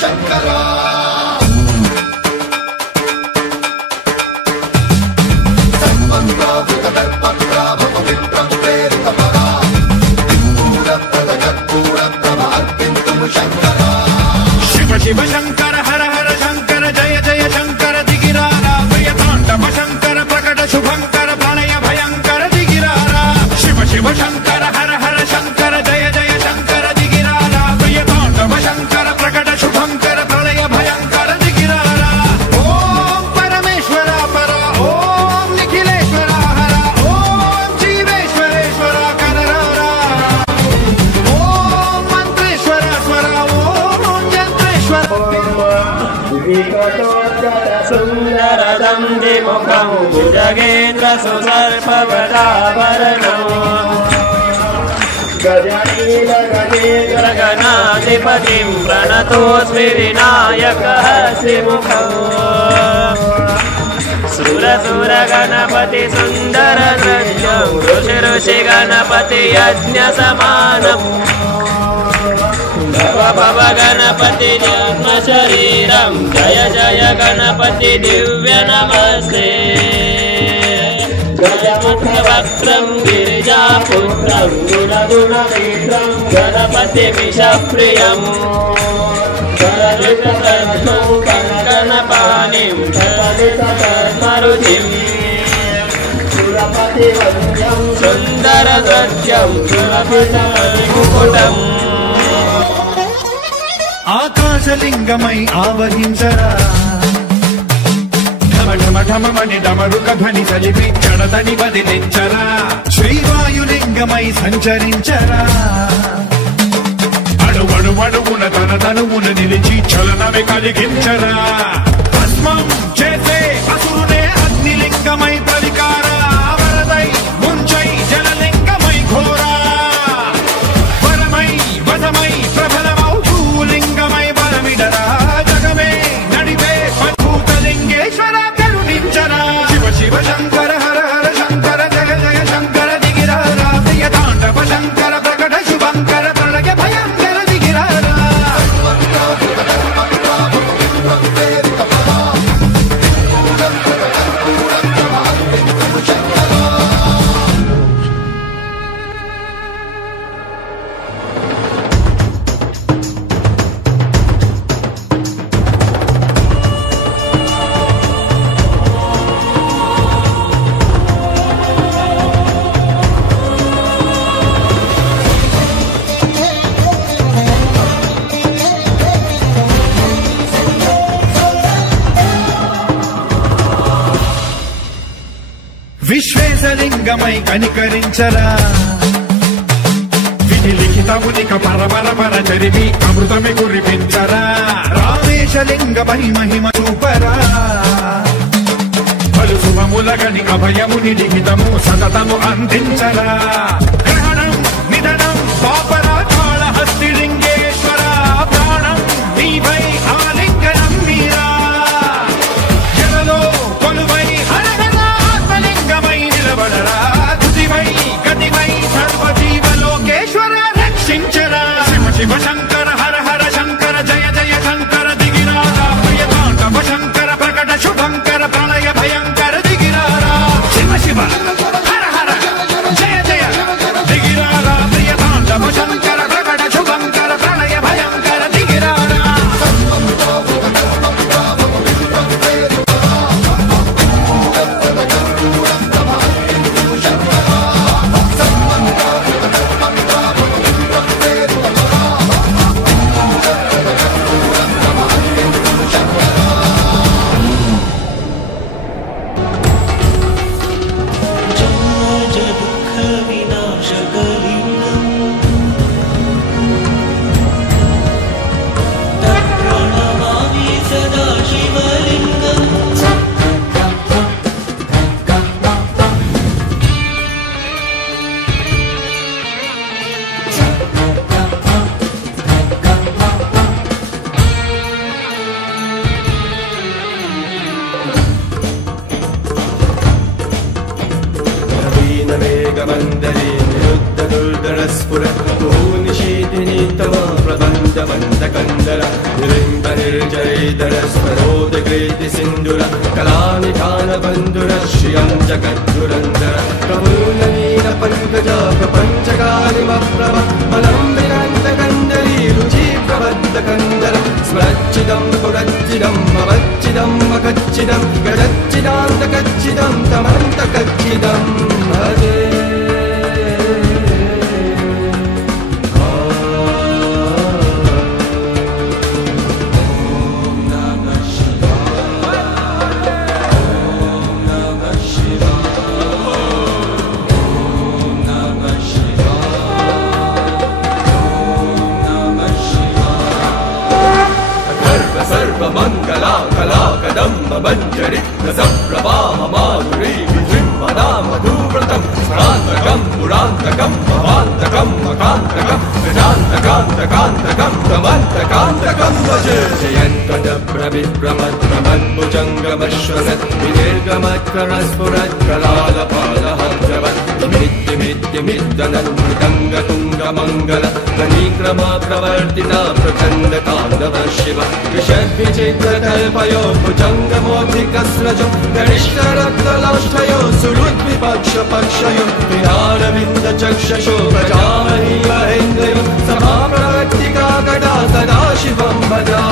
शंकरा शिव शिव शंकर हर हर शंकर जय जय शंकर दिगिरारा प्रियतांडव शंकर प्रकट शुभंकर प्रणय भयंकर दिगिरारा शिव शिव शंकर हर हर शंकर जय जय शंकर दिगिरारा प्रियतांडव शंकर प्रकट शुभंकर प्रणय भयंकर दिगिरारा ओम परमेश्वर पर ओम निखिलेश्वर हर ओम जीवेश्वरेश्वर कररारा ओम मंत्रेश्वर स्वर ओम यंत्रेश्वर सुंदरदं द्विमुखं भुजगेन्द्र सुसर्पगदाभरणं गजनीलगजेन्द्रगणाधिपतिं प्रणतोऽस्मि विनायकः श्रीमुखम् सुरसुरगणपति सुन्दरदृश्यं ऋषि ऋषि गणपति यज्ञसमानम् भव भव गणपति जन्म शरीरं जय जय गणपति दिव्य नमस्ते गजमुखवक्त्रं गिरिजापुत्रं गुणगुणनेत्रं गणपति विषप्रियं गणपतिं कङ्कणपाणिं गणपतिं सुरपतिवन्द्यं सुन्दरध्वजं सुरपितमुकुटम् आकाशलिंगमय आवहिंसरा ढम ढम ढममनि डमरुक ध्वनि सलिपि चडదని వదిలించరా శ్రీవాయులింగమై సంచరించరా అణువణువున తన తనువున నిలిచి చలనమే కలిగించరా భస్మం చేసే అసురునే అగ్నిలింగమై ప్రవికారా వరదై ముంచై జలలింగమై ఘోరా వరమై వదమై ప్రబలమౌ లింగమై బలమిడరా జగమే నడిపే పంచభూతలింగేశ్వర కరుణించరా శివ శివ శంకర హర హర శంకర జయ జయ శంకర దిగిరారా ప్రియతాండవ శంకర ప్రకట శుభంకర ప్రళయ భయంకర దిగిరారా విశ్వేశలింగమై కనికరించరా విధి లిఖితమునిక పరపర పర చరివి అమృతమే కురిపించరా రామేశలింగమై మహిమ చూపరా పలు శుభములగని అభయముని లిఖితము సతతము అందించరా గ్రహణం నిధనం పాపరా కాళహస్తి లింగేశ్వర ప్రాణం నీవై ఆలింగనం మీరా జలలో కొలువై నిలబడరా తుదివై గతివై సర్వజీవలోకేశ్వర రక్షించరా శివ శివ శంకర హర హర శంకర జయ జయ శంకర దిగిరారా ప్రియతాండవ శంకర ప్రకట శుభంకర ప్రళయ భయంకర దిగిరారా శివ శివ హర హర జయ జయ దిగిరారా ప్రియతాండవ శంకర ప్రకట శుభంకర ప్రళయ భయంకర దిగిరారా वेगवन्दरे निरुद्ध दुर्धरस्फुर भूनिशीतिनि तव प्रबन्धवन्तकन्दर निर्जयधरस्वरोदकृति सिन्धुर कलानिधानबन्धुर श्रियं जगद्दुरन्धर प्रभूननील पङ्कज प्रपञ्चकालिमप्रभ बलं विकान्तकन्दरी रुचि प्रबद्धकन्दर स्मरच्चिदं पुरच्चिदं भवच्चिदं मखच्चिदं गजच्चिदान्तकच्चिदं तमन्तकच्चिदं भजे सर्वमङ्गला कला कदम्ब मञ्जरि रसप्रवाह माधुरी विजृम्भदा मधुव्रतं स्मरान्तकं पुरान्तकं भवान्तकं मकान्तकं गजान्तकान्तकान्तकं तमन्तकान्तकं भजे जयन्तदप्रविभ्रमद्भ्रमद्भुजङ्गमश्वसत् विनिर्गमत्करस्फुरत्कलालपालहद्रवत् मिद्यमिद्यमिद्दनन्मृदङ्गतुङ्गमङ्गल गणीक्रम प्रवर्तिता प्रचण्डताण्डव शिव विषद्विचित्रकल्पयो भुजङ्गमोधिकस्रजो गणिष्ठरक्तलाष्ठयो सुहृद्विपक्षपक्षयो विहारविन्दचक्षशो प्रजामही महेन्द्रयो सभाप्रवर्तिका कटा सदाशिवं भजा